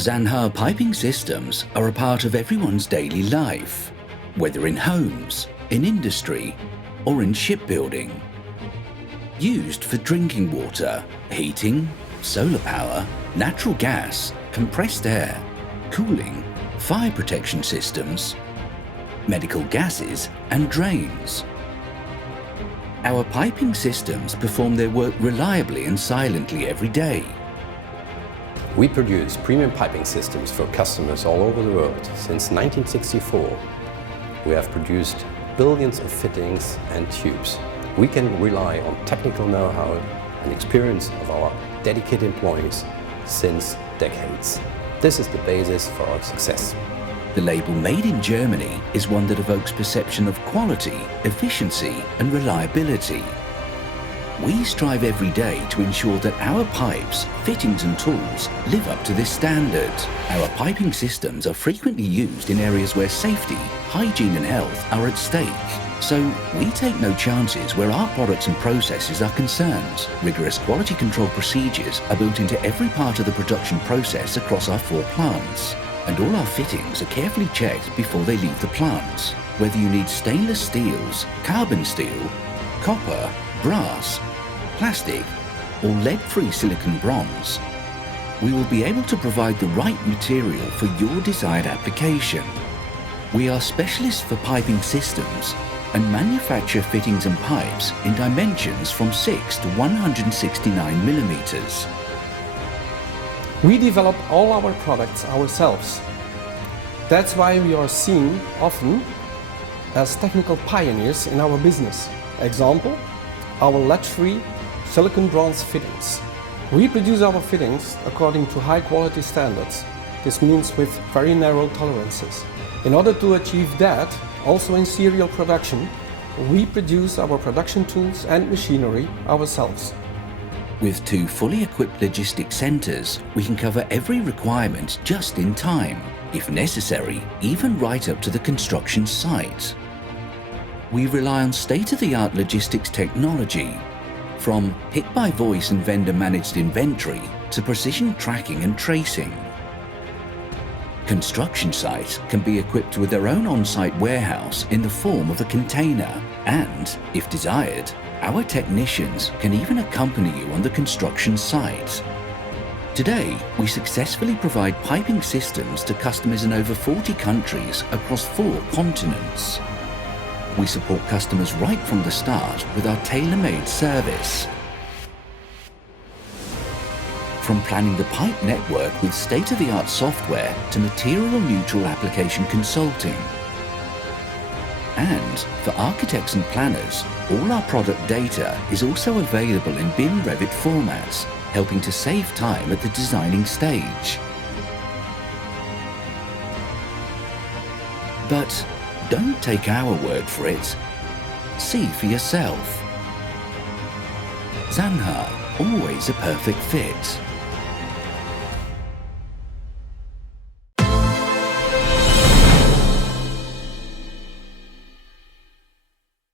SANHA piping systems are a part of everyone's daily life, whether in homes, in industry, or in shipbuilding. Used for drinking water, heating, solar power, natural gas, compressed air, cooling, fire protection systems, medical gases, and drains. Our piping systems perform their work reliably and silently every day. We produce premium piping systems for customers all over the world. Since 1964, we have produced billions of fittings and tubes. We can rely on technical know-how and experience of our dedicated employees since decades. This is the basis for our success. The label Made in Germany is one that evokes perception of quality, efficiency, and reliability. We strive every day to ensure that our pipes, fittings and tools live up to this standard. Our piping systems are frequently used in areas where safety, hygiene and health are at stake. So we take no chances where our products and processes are concerned. Rigorous quality control procedures are built into every part of the production process across our 4 plants. And all our fittings are carefully checked before they leave the plant. Whether you need stainless steels, carbon steel, copper, brass, plastic, or lead-free silicon bronze, we will be able to provide the right material for your desired application. We are specialists for piping systems and manufacture fittings and pipes in dimensions from 6 to 169 millimeters. We develop all our products ourselves. That's why we are seen often as technical pioneers in our business. Example, our lead-free silicon bronze fittings. We produce our fittings according to high quality standards. This means with very narrow tolerances. In order to achieve that, also in serial production, we produce our production tools and machinery ourselves. With 2 fully equipped logistics centres, we can cover every requirement just in time, if necessary, even right up to the construction site. We rely on state-of-the-art logistics technology, from pick-by-voice and vendor-managed inventory to precision tracking and tracing. Construction sites can be equipped with their own on-site warehouse in the form of a container, and, if desired, our technicians can even accompany you on the construction site. Today, we successfully provide piping systems to customers in over 40 countries across 4 continents. We support customers right from the start with our tailor-made service. From planning the pipe network with state-of-the-art software to material-neutral application consulting. And for architects and planners, all our product data is also available in BIM Revit formats, helping to save time at the designing stage. But don't take our word for it. See for yourself. SANHA, always a perfect fit.